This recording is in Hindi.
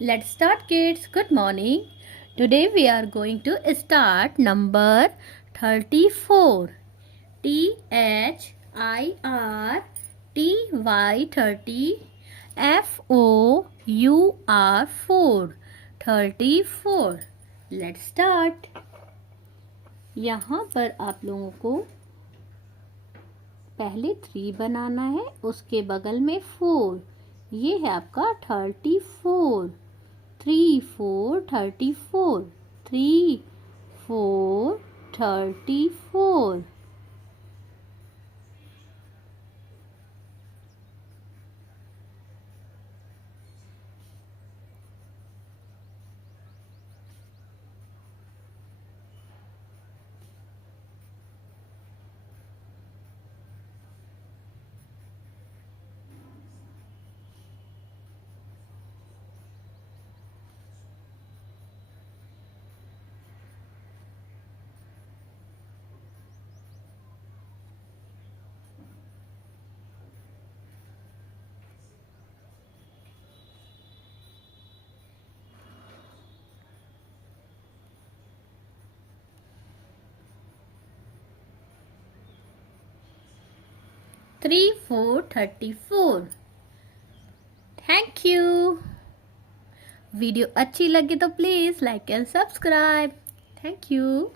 Let's start, kids. Good morning. Today we are going to start number 34. THIRTY FOUR 34. Let's start. यहाँ पर आप लोगों को पहले 3 बनाना है, उसके बगल में 4. ये है आपका 34. 3 4 34. 3 4 34. Three 4 34. Thank you. वीडियो अच्छी लगे तो please like and subscribe. Thank you.